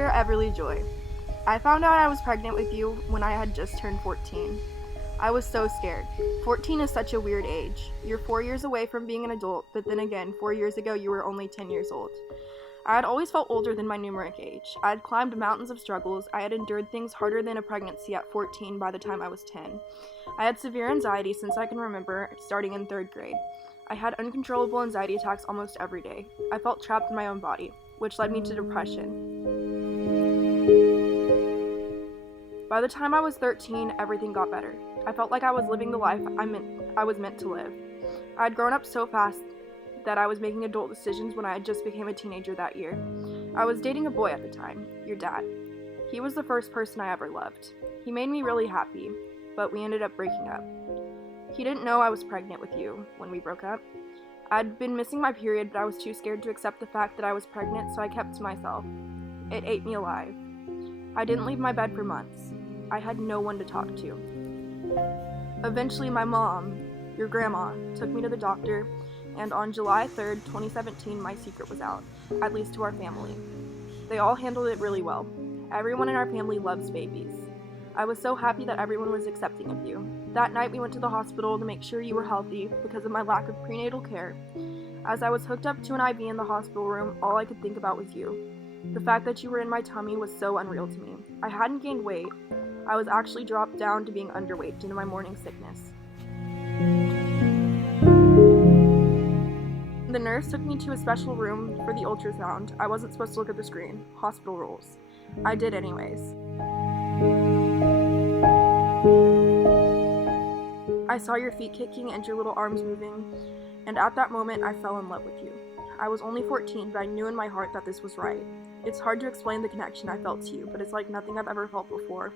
Dear Everly Joy, I found out I was pregnant with you when I had just turned 14. I was so scared. 14 is such a weird age. You're 4 years away from being an adult, but then again, 4 years ago you were only 10 years old. I had always felt older than my numeric age. I had climbed mountains of struggles. I had endured things harder than a pregnancy at 14 by the time I was 10. I had severe anxiety since I can remember, starting in 3rd grade. I had uncontrollable anxiety attacks almost every day. I felt trapped in my own body, which led me to depression. By the time I was 13, everything got better. I felt like I was living the life I was meant to live. I had grown up so fast that I was making adult decisions when I had just became a teenager that year. I was dating a boy at the time, your dad. He was the first person I ever loved. He made me really happy, but we ended up breaking up. He didn't know I was pregnant with you when we broke up. I'd been missing my period, but I was too scared to accept the fact that I was pregnant, so I kept to myself. It ate me alive. I didn't leave my bed for months. I had no one to talk to. Eventually, my mom, your grandma, took me to the doctor, and on July 3rd, 2017, my secret was out, at least to our family. They all handled it really well. Everyone in our family loves babies. I was so happy that everyone was accepting of you. That night, we went to the hospital to make sure you were healthy because of my lack of prenatal care. As I was hooked up to an IV in the hospital room, all I could think about was you. The fact that you were in my tummy was so unreal to me. I hadn't gained weight. I was actually dropped down to being underweight due to my morning sickness. The nurse took me to a special room for the ultrasound. I wasn't supposed to look at the screen. Hospital rules. I did anyways. I saw your feet kicking and your little arms moving, and at that moment I fell in love with you. I was only 14, but I knew in my heart that this was right. It's hard to explain the connection I felt to you, but it's like nothing I've ever felt before.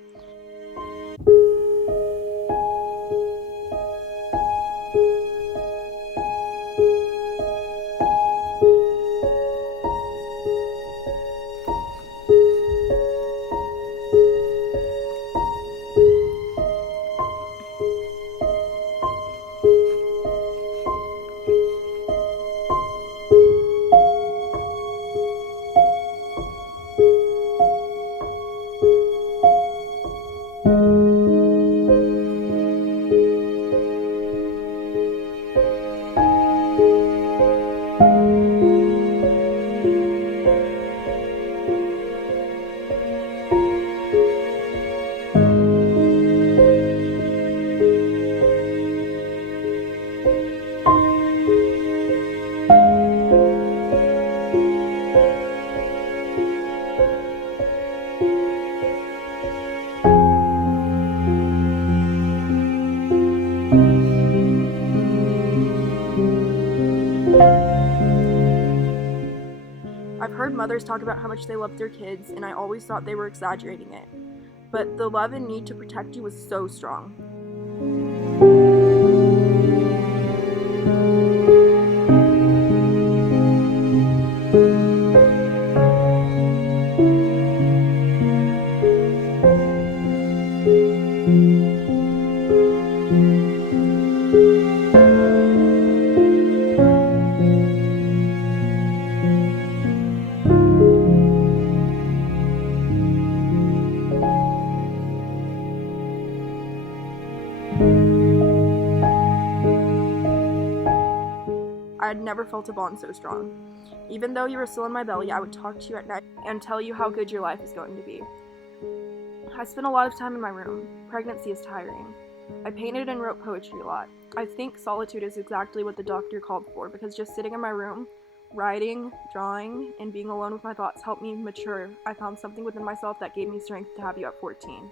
I've heard mothers talk about how much they love their kids, and I always thought they were exaggerating it. But the love and need to protect you was so strong. I had never felt a bond so strong. Even though you were still in my belly, I would talk to you at night and tell you how good your life is going to be. I spent a lot of time in my room. Pregnancy is tiring. I painted and wrote poetry a lot. I think solitude is exactly what the doctor called for, because just sitting in my room, writing, drawing, and being alone with my thoughts helped me mature. I found something within myself that gave me strength to have you at 14.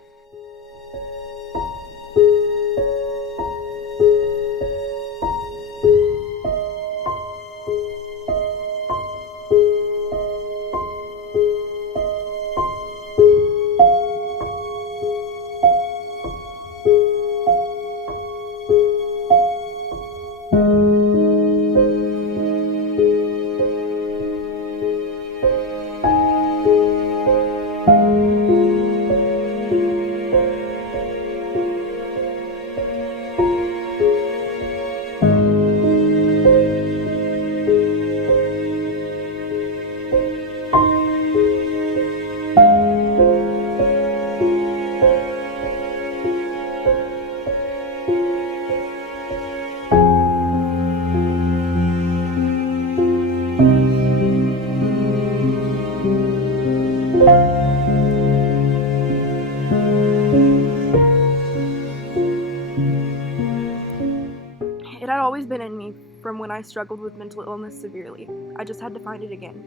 I struggled with mental illness severely. I just had to find it again.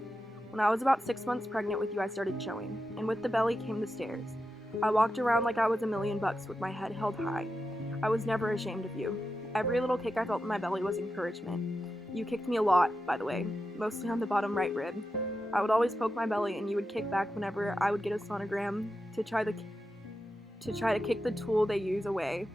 When I was about 6 months pregnant with you, I started showing, and with the belly came the stairs. I walked around like I was $1,000,000 with my head held high. I was never ashamed of you. Every little kick I felt in my belly was encouragement. You kicked me a lot, by the way, mostly on the bottom right rib. I would always poke my belly, and you would kick back whenever I would get a sonogram to try to kick the tool they use away.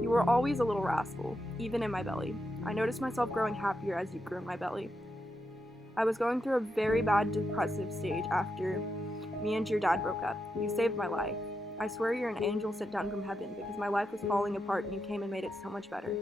You were always a little rascal, even in my belly. I noticed myself growing happier as you grew in my belly. I was going through a very bad depressive stage after me and your dad broke up. You saved my life. I swear you're an angel sent down from heaven because my life was falling apart and you came and made it so much better.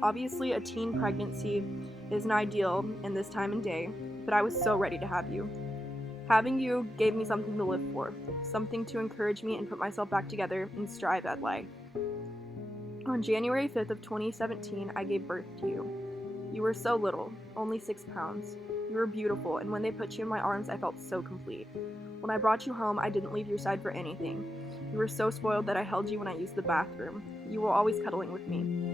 Obviously, a teen pregnancy isn't ideal in this time and day, but I was so ready to have you. Having you gave me something to live for, something to encourage me and put myself back together and strive at life. On January 5th of 2017, I gave birth to you. You were so little, only 6 pounds. You were beautiful, and when they put you in my arms, I felt so complete. When I brought you home, I didn't leave your side for anything. You were so spoiled that I held you when I used the bathroom. You were always cuddling with me.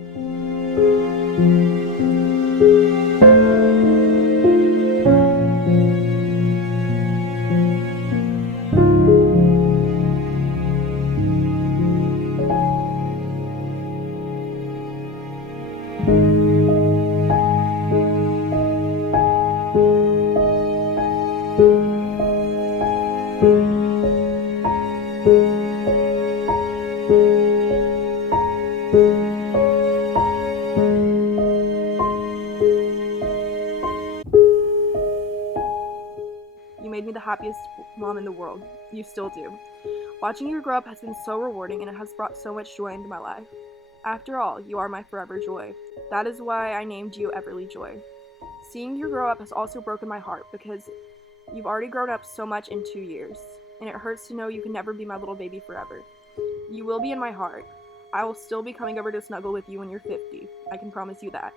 You still do. Watching you grow up has been so rewarding, and it has brought so much joy into my life. After all, you are my forever joy. That is why I named you Everly Joy. Seeing you grow up has also broken my heart, because you've already grown up so much in 2 years, and it hurts to know you can never be my little baby forever. You will be in my heart. I will still be coming over to snuggle with you when you're 50. I can promise you that.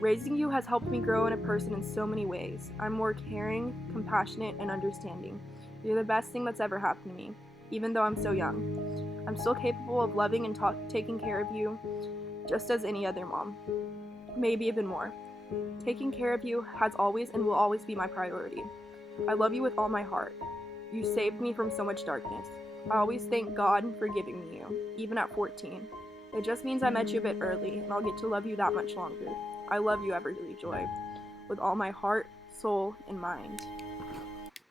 Raising you has helped me grow in a person in so many ways. I'm more caring, compassionate, and understanding. You're the best thing that's ever happened to me, even though I'm so young. I'm still capable of loving and taking care of you, just as any other mom. Maybe even more. Taking care of you has always and will always be my priority. I love you with all my heart. You saved me from so much darkness. I always thank God for giving me you, even at 14. It just means I met you a bit early, and I'll get to love you that much longer. I love you, Everly Joy, with all my heart, soul, and mind.